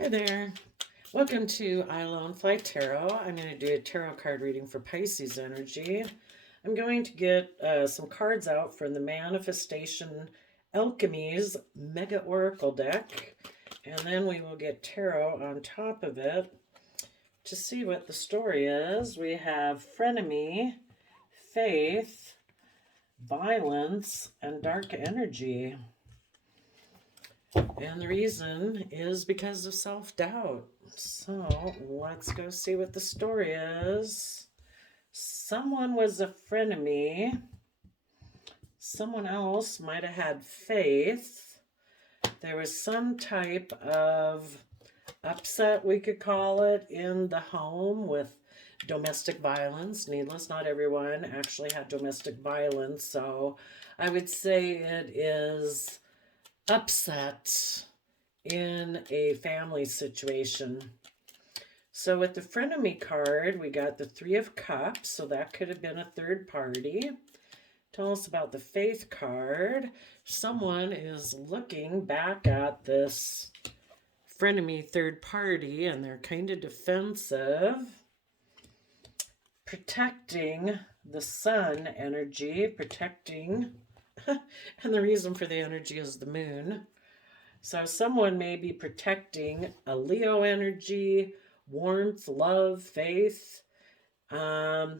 Hi there. Welcome to I Alone Fly Tarot. I'm going to do a tarot card reading for Pisces energy. I'm going to get some cards out from the Manifestation Alchemy's Mega Oracle deck, and then we will get tarot on top of it to see what the story is. We have frenemy, faith, violence, and dark energy. And the reason is because of self-doubt. So let's go see what the story is. Someone was a frenemy. Someone else might have had faith. There was some type of upset, we could call it, in the home with domestic violence. Needless, not everyone actually had domestic violence. So I would say it is upset in a family situation. So with the frenemy card, we got the Three of Cups, so that could have been a third party. Tell us about the Faith card. Someone is looking back at this frenemy third party, and they're kind of defensive, protecting the sun energy, protecting and the reason for the energy is the moon. So someone may be protecting a Leo energy, warmth, love, faith. They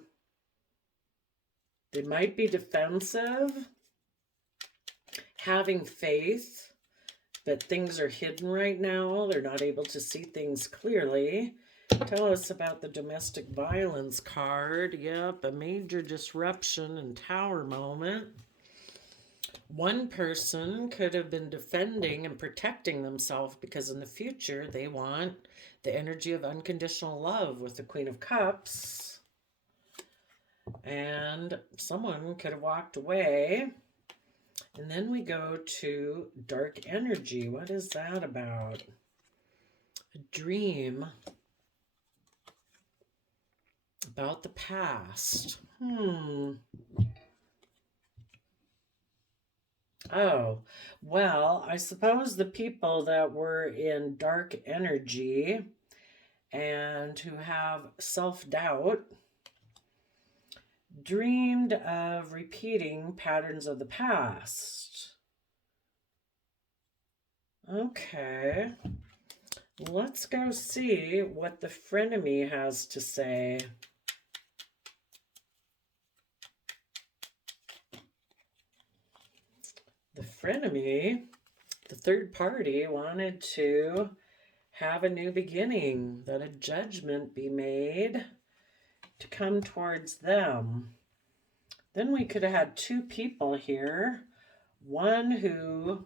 might be defensive, having faith, but things are hidden right now. They're not able to see things clearly. Tell us about the domestic violence card. Yep, a major disruption and tower moment. One person could have been defending and protecting themselves because in the future they want the energy of unconditional love with the Queen of Cups. And someone could have walked away. And then we go to dark energy. What is that about? A dream about the past. Oh, well, I suppose the people that were in dark energy and who have self-doubt dreamed of repeating patterns of the past. Okay, let's go see what the frenemy has to say. The frenemy, the third party, wanted to have a new beginning, that a judgment be made to come towards them. Then we could have had two people here. One who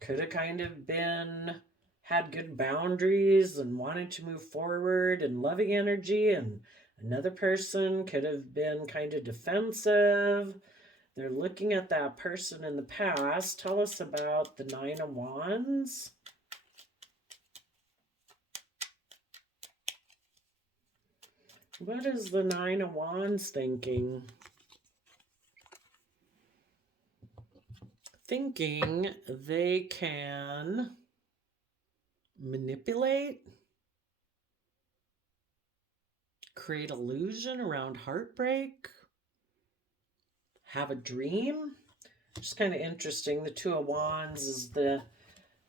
could have kind of had good boundaries and wanted to move forward and loving energy, and another person could have been kind of defensive. They're looking at that person in the past. Tell us about the Nine of Wands. What is the Nine of Wands thinking? Thinking they can manipulate, create illusion around heartbreak, have a dream. Just kind of interesting. The Two of Wands is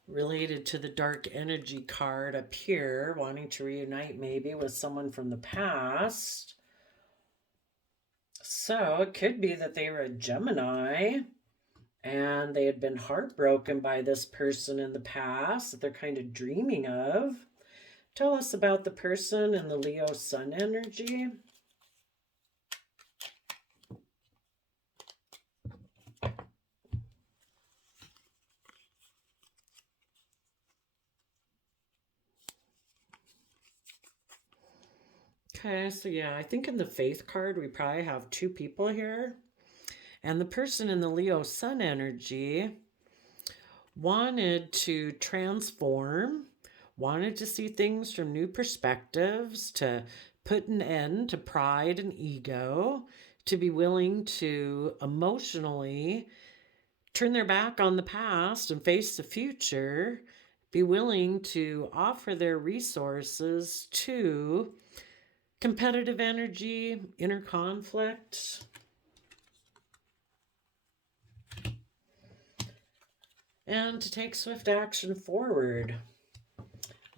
related to the dark energy card up here, wanting to reunite maybe with someone from the past. So it could be that they were a Gemini and they had been heartbroken by this person in the past that they're kind of dreaming of. Tell us about the person in the Leo Sun energy. Okay, so yeah, I think in the Faith card, we probably have two people here. And the person in the Leo Sun energy wanted to transform, wanted to see things from new perspectives, to put an end to pride and ego, to be willing to emotionally turn their back on the past and face the future, be willing to offer their resources to competitive energy, inner conflict, and to take swift action forward.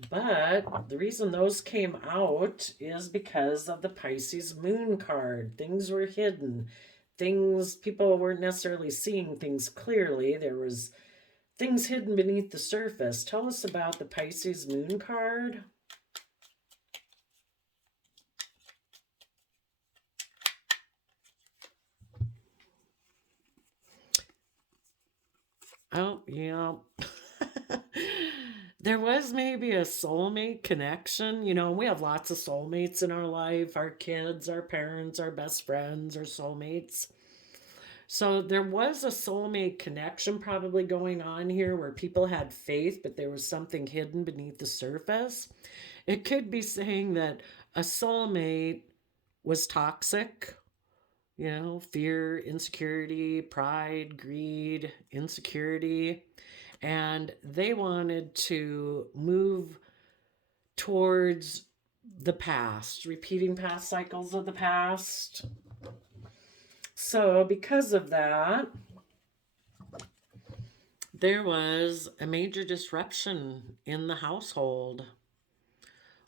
But the reason those came out is because of the Pisces moon card. Things were hidden. People weren't necessarily seeing things clearly. There was things hidden beneath the surface. Tell us about the Pisces moon card. Oh, yeah. There was maybe a soulmate connection. You know, we have lots of soulmates in our life, our kids, our parents, our best friends, our soulmates. So there was a soulmate connection probably going on here where people had faith, but there was something hidden beneath the surface. It could be saying that a soulmate was toxic, you know, fear, insecurity, pride, greed, insecurity. And they wanted to move towards the past, repeating past cycles of the past. So, because of that, there was a major disruption in the household.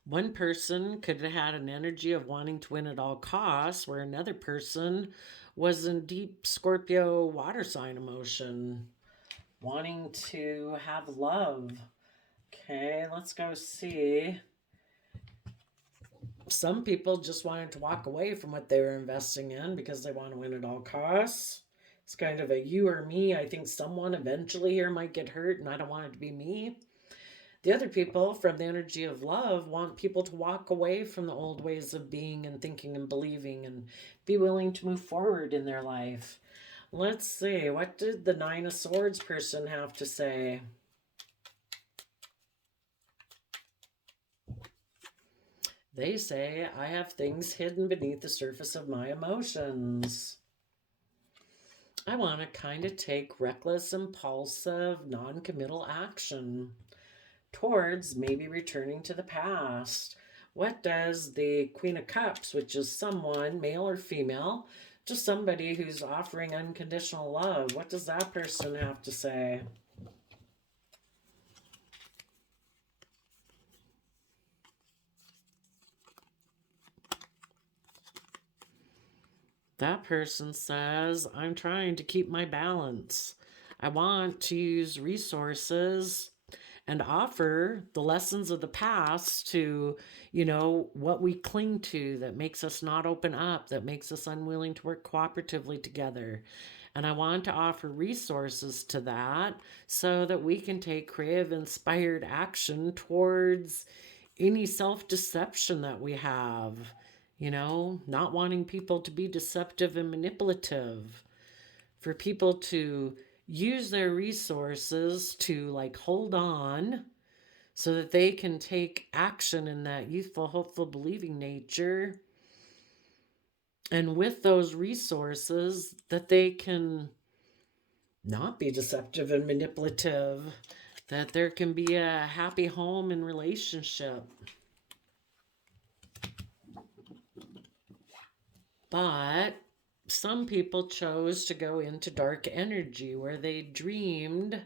One person could have had an energy of wanting to win at all costs, where another person was in deep Scorpio water sign emotion, wanting to have love. Okay, let's go see. Some people just wanted to walk away from what they were investing in because they want to win at all costs. It's kind of a you or me. I think someone eventually here might get hurt, and I don't want it to be me. The other people, from the energy of love, want people to walk away from the old ways of being and thinking and believing and be willing to move forward in their life. Let's see, what did the Nine of Swords person have to say? They say, I have things hidden beneath the surface of my emotions. I want to kind of take reckless, impulsive, non-committal action towards maybe returning to the past. What does the Queen of Cups, which is someone, male or female, just somebody who's offering unconditional love, what does that person have to say? That person says, I'm trying to keep my balance. I want to use resources and offer the lessons of the past to, you know, what we cling to that makes us not open up, that makes us unwilling to work cooperatively together. And I want to offer resources to that so that we can take creative, inspired action towards any self-deception that we have. You know, not wanting people to be deceptive and manipulative, for people to use their resources to like hold on so that they can take action in that youthful, hopeful, believing nature. And with those resources, that they can not be deceptive and manipulative, that there can be a happy home and relationship. But some people chose to go into dark energy where they dreamed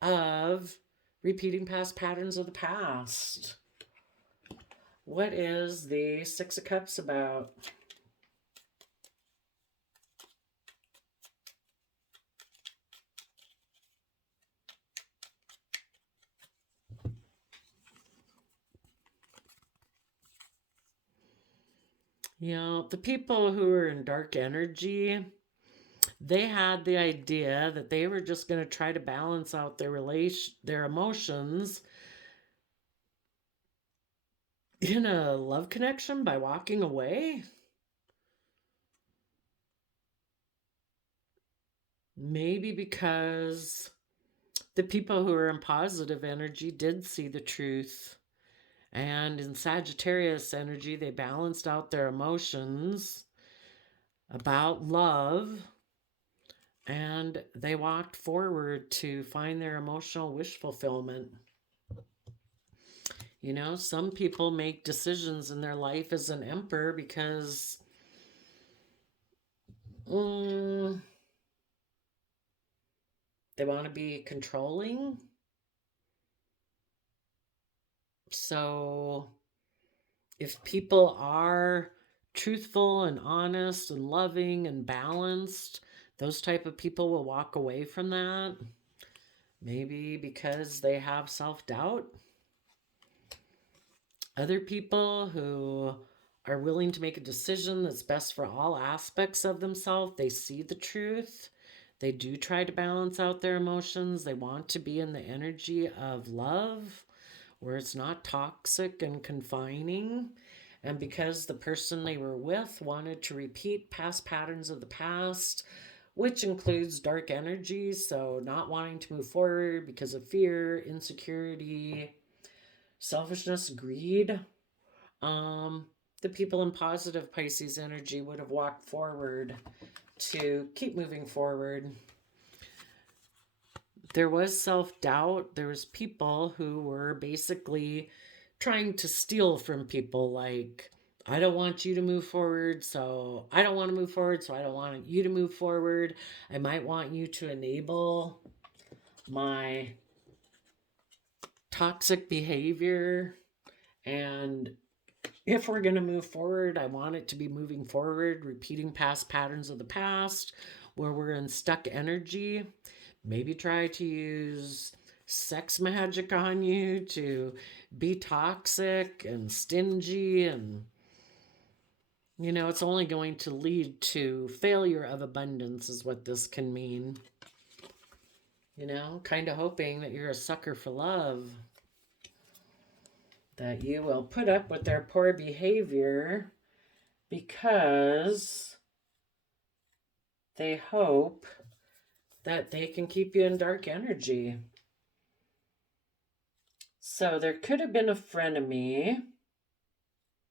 of repeating past patterns of the past. What is the Six of Cups about? You know, the people who are in dark energy, they had the idea that they were just going to try to balance out their emotions in a love connection by walking away. Maybe because the people who are in positive energy did see the truth. And in Sagittarius energy, they balanced out their emotions about love, and they walked forward to find their emotional wish fulfillment. You know, some people make decisions in their life as an emperor because they want to be controlling. So if people are truthful and honest and loving and balanced, those type of people will walk away from that. Maybe because they have self-doubt. Other people who are willing to make a decision that's best for all aspects of themselves, they see the truth. They do try to balance out their emotions. They want to be in the energy of love, where it's not toxic and confining. And because the person they were with wanted to repeat past patterns of the past, which includes dark energies, so not wanting to move forward because of fear, insecurity, selfishness, greed, the people in positive Pisces energy would have walked forward to keep moving forward. There was self-doubt. There was people who were basically trying to steal from people, like, I don't want you to move forward, so I don't want to move forward, so I don't want you to move forward. I might want you to enable my toxic behavior, and if we're going to move forward, I want it to be moving forward, repeating past patterns of the past where we're in stuck energy. Maybe try to use sex magic on you to be toxic and stingy, and you know, it's only going to lead to failure of abundance is what this can mean. You know, kind of hoping that you're a sucker for love, that you will put up with their poor behavior because they hope that they can keep you in dark energy. So there could have been a frenemy,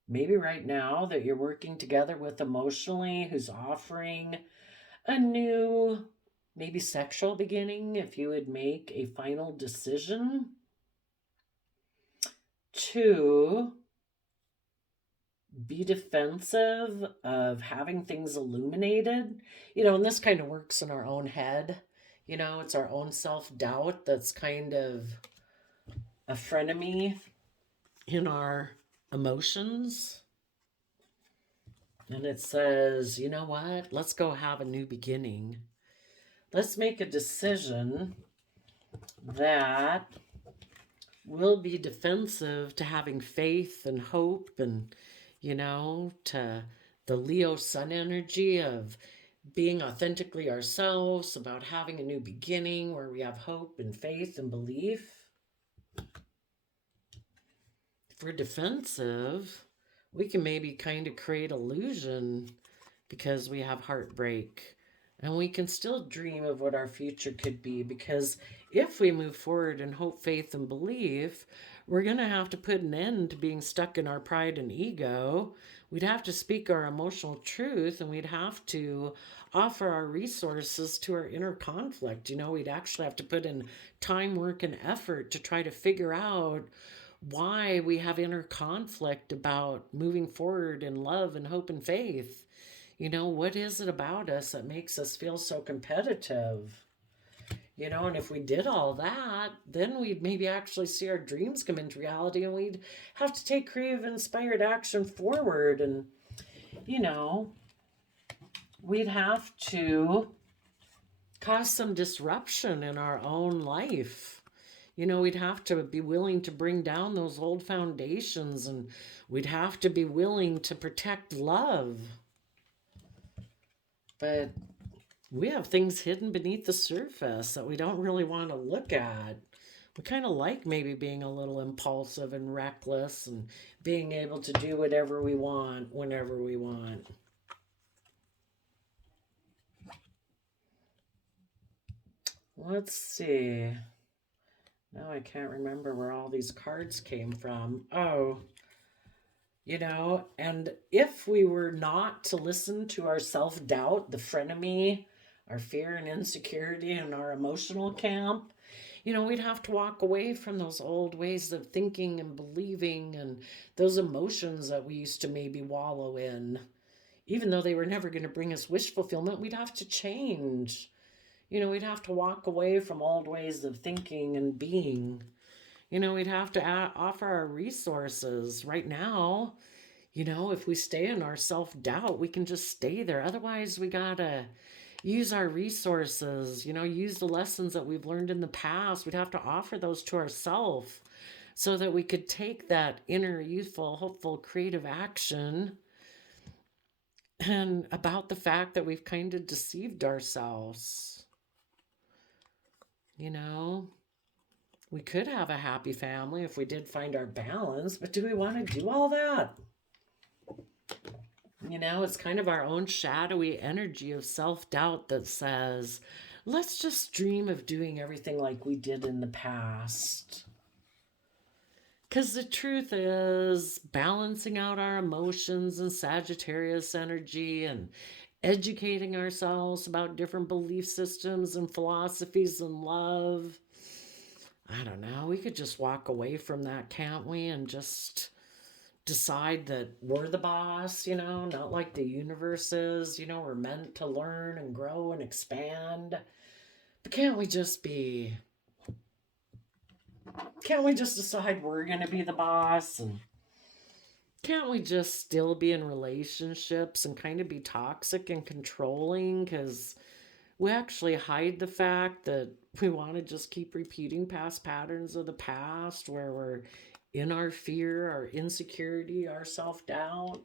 maybe right now, that you're working together with emotionally, who's offering a new, maybe sexual beginning if you would make a final decision to be defensive of having things illuminated. You know, and this kind of works in our own head. You know, it's our own self-doubt that's kind of a frenemy in our emotions. And it says, you know what? Let's go have a new beginning. Let's make a decision that will be defensive to having faith and hope, and, you know, to the Leo sun energy of being authentically ourselves, about having a new beginning where we have hope and faith and belief. If we're defensive, we can maybe kind of create illusion because we have heartbreak. And we can still dream of what our future could be, because if we move forward in hope, faith, and belief, we're going to have to put an end to being stuck in our pride and ego. We'd have to speak our emotional truth, and we'd have to offer our resources to our inner conflict. You know, we'd actually have to put in time, work, and effort to try to figure out why we have inner conflict about moving forward in love and hope and faith. You know, what is it about us that makes us feel so competitive? You know, and if we did all that, then we'd maybe actually see our dreams come into reality, and we'd have to take creative, inspired action forward. And, you know, we'd have to cause some disruption in our own life. You know, we'd have to be willing to bring down those old foundations, and we'd have to be willing to protect love. But we have things hidden beneath the surface that we don't really want to look at. We kind of like maybe being a little impulsive and reckless and being able to do whatever we want whenever we want. Let's see. Now I can't remember where all these cards came from. Oh, you know, and if we were not to listen to our self-doubt, the frenemy, our fear and insecurity, and our emotional camp, We'd have to walk away from those old ways of thinking and believing and those emotions that we used to maybe wallow in. Even though they were never going to bring us wish fulfillment, we'd have to change. We'd have to walk away from old ways of thinking and being. We'd have to offer our resources. Right now, if we stay in our self-doubt, we can just stay there. Otherwise, we gotta use our resources, use the lessons that we've learned in the past. We'd have to offer those to ourselves so that we could take that inner, youthful, hopeful, creative action and about the fact that we've kind of deceived ourselves. We could have a happy family if we did find our balance, but do we want to do all that? It's kind of our own shadowy energy of self-doubt that says, let's just dream of doing everything like we did in the past. Because the truth is, balancing out our emotions and Sagittarius energy and educating ourselves about different belief systems and philosophies and love, I don't know, we could just walk away from that, can't we? And just decide that we're the boss, not like the universe is, we're meant to learn and grow and expand. But can't we just decide we're going to be the boss? And can't we just still be in relationships and kind of be toxic and controlling? Because we actually hide the fact that we want to just keep repeating past patterns of the past where we're in our fear, our insecurity, our self-doubt.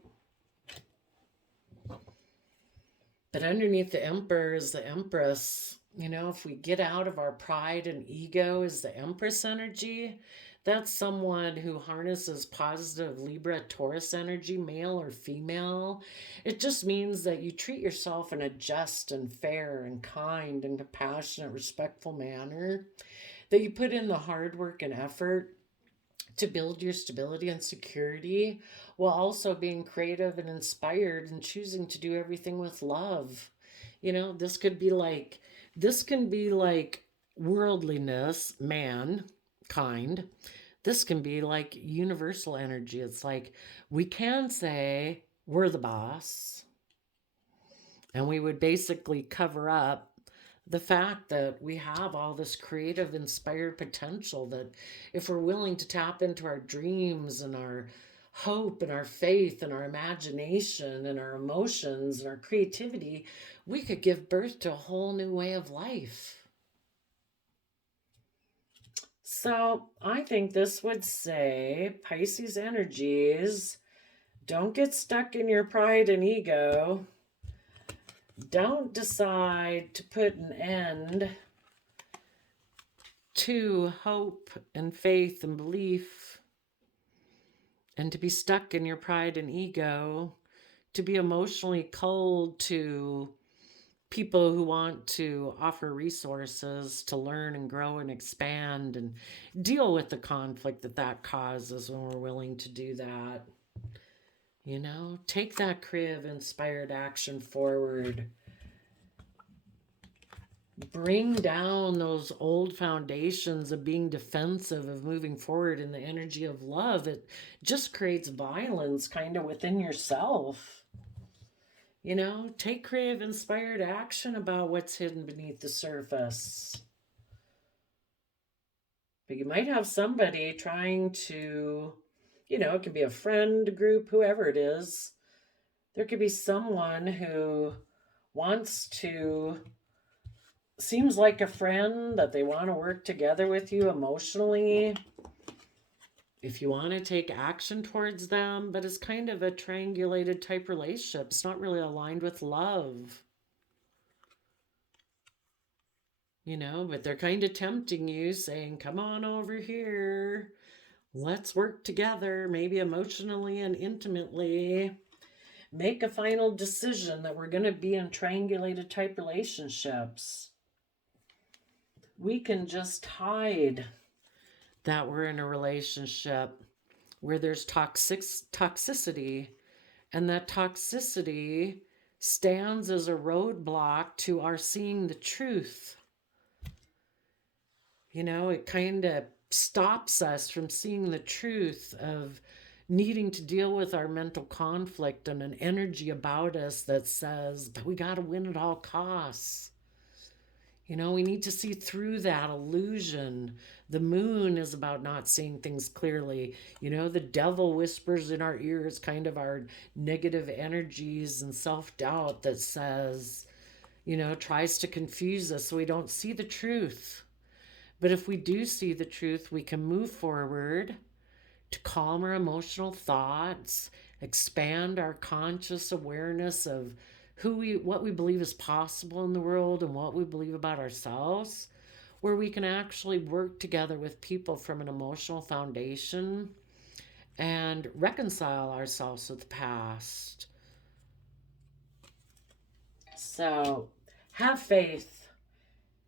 But underneath the Emperor is the Empress. If we get out of our pride and ego is the Empress energy, that's someone who harnesses positive Libra, Taurus energy, male or female. It just means that you treat yourself in a just and fair and kind and compassionate, respectful manner, that you put in the hard work and effort to build your stability and security while also being creative and inspired and choosing to do everything with love. This can be like worldliness, mankind. This can be like universal energy. It's like we can say we're the boss, and we would basically cover up the fact that we have all this creative, inspired potential, that if we're willing to tap into our dreams and our hope and our faith and our imagination and our emotions and our creativity, we could give birth to a whole new way of life. So I think this would say, Pisces energies, don't get stuck in your pride and ego. Don't decide to put an end to hope and faith and belief, and to be stuck in your pride and ego, to be emotionally cold to people who want to offer resources to learn and grow and expand and deal with the conflict that causes when we're willing to do that. Take that creative, inspired action forward. Bring down those old foundations of being defensive, of moving forward in the energy of love. It just creates violence kind of within yourself. Take creative, inspired action about what's hidden beneath the surface. But you might have somebody trying to, it could be a friend group, whoever it is. There could be someone who seems like a friend, that they want to work together with you emotionally. If you want to take action towards them, but it's kind of a triangulated type relationship. It's not really aligned with love. But they're kind of tempting you, saying, come on over here. Let's work together, maybe emotionally and intimately. Make a final decision that we're going to be in triangulated type relationships. We can just hide that we're in a relationship where there's toxicity, and that toxicity stands as a roadblock to our seeing the truth. You know, it kind of stops us from seeing the truth of needing to deal with our mental conflict and an energy about us that says, but we got to win at all costs. You know, we need to see through that illusion. The moon is about not seeing things clearly. You know, the devil whispers in our ears kind of our negative energies and self doubt that says, you know, tries to confuse us so we don't see the truth. But if we do see the truth, we can move forward to calm our emotional thoughts, expand our conscious awareness of what we believe is possible in the world and what we believe about ourselves, where we can actually work together with people from an emotional foundation and reconcile ourselves with the past. So, have faith,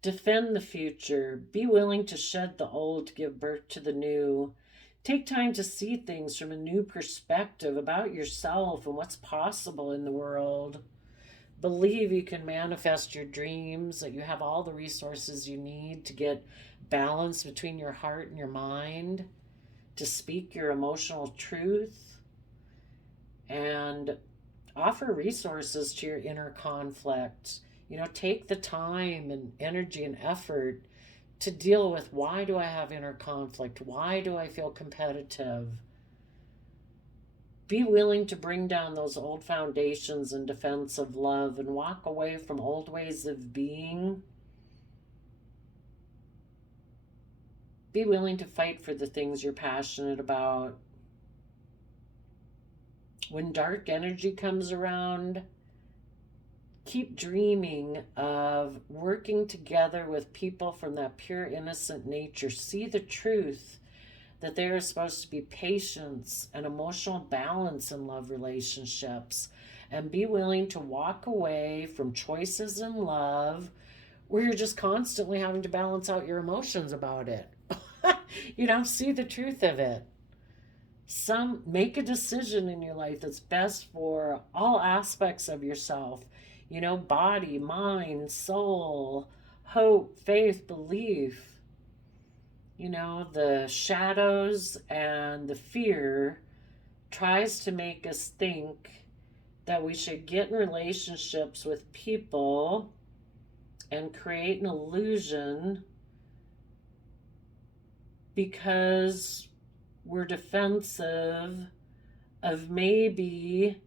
defend the future, be willing to shed the old to give birth to the new. Take time to see things from a new perspective about yourself and what's possible in the world. Believe you can manifest your dreams, that you have all the resources you need to get balance between your heart and your mind, to speak your emotional truth, and offer resources to your inner conflict. You know, take the time and energy and effort to deal with, why do I have inner conflict? Why do I feel competitive? Be willing to bring down those old foundations in defense of love and walk away from old ways of being. Be willing to fight for the things you're passionate about. When dark energy comes around, keep dreaming of working together with people from that pure, innocent nature. See the truth that there is supposed to be patience and emotional balance in love relationships, and be willing to walk away from choices in love where you're just constantly having to balance out your emotions about it. You don't see the truth of it. Make a decision in your life that's best for all aspects of yourself, you know, body, mind, soul, hope, faith, belief. You know, the shadows and the fear tries to make us think that we should get in relationships with people and create an illusion because we're defensive of maybe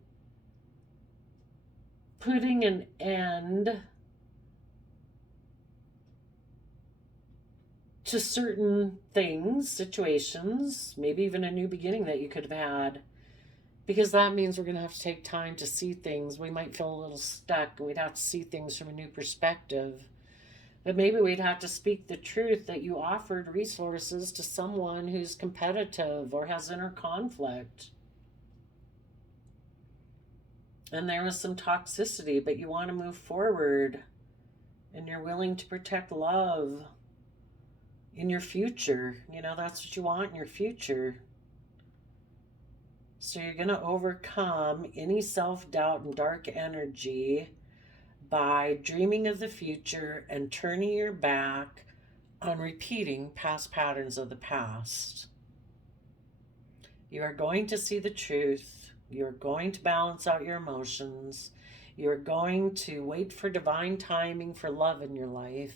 putting an end to certain things, situations, maybe even a new beginning that you could have had. Because that means we're going to have to take time to see things. We might feel a little stuck and we'd have to see things from a new perspective. But maybe we'd have to speak the truth that you offered resources to someone who's competitive or has inner conflict. And there was some toxicity, but you want to move forward and you're willing to protect love in your future. You know, that's what you want in your future. So you're going to overcome any self-doubt and dark energy by dreaming of the future and turning your back on repeating past patterns of the past. You are going to see the truth. You're going to balance out your emotions. You're going to wait for divine timing for love in your life.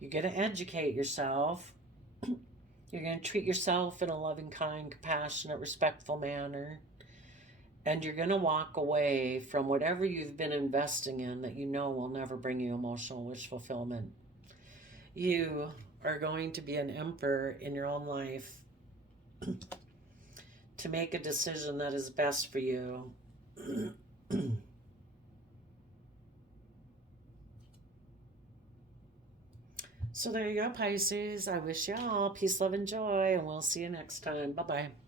You're going to educate yourself. You're going to treat yourself in a loving, kind, compassionate, respectful manner. And you're going to walk away from whatever you've been investing in that you know will never bring you emotional wish fulfillment. You are going to be an emperor in your own life to make a decision that is best for you. So there you go, Pisces. I wish you all peace, love, and joy, and we'll see you next time. Bye-bye.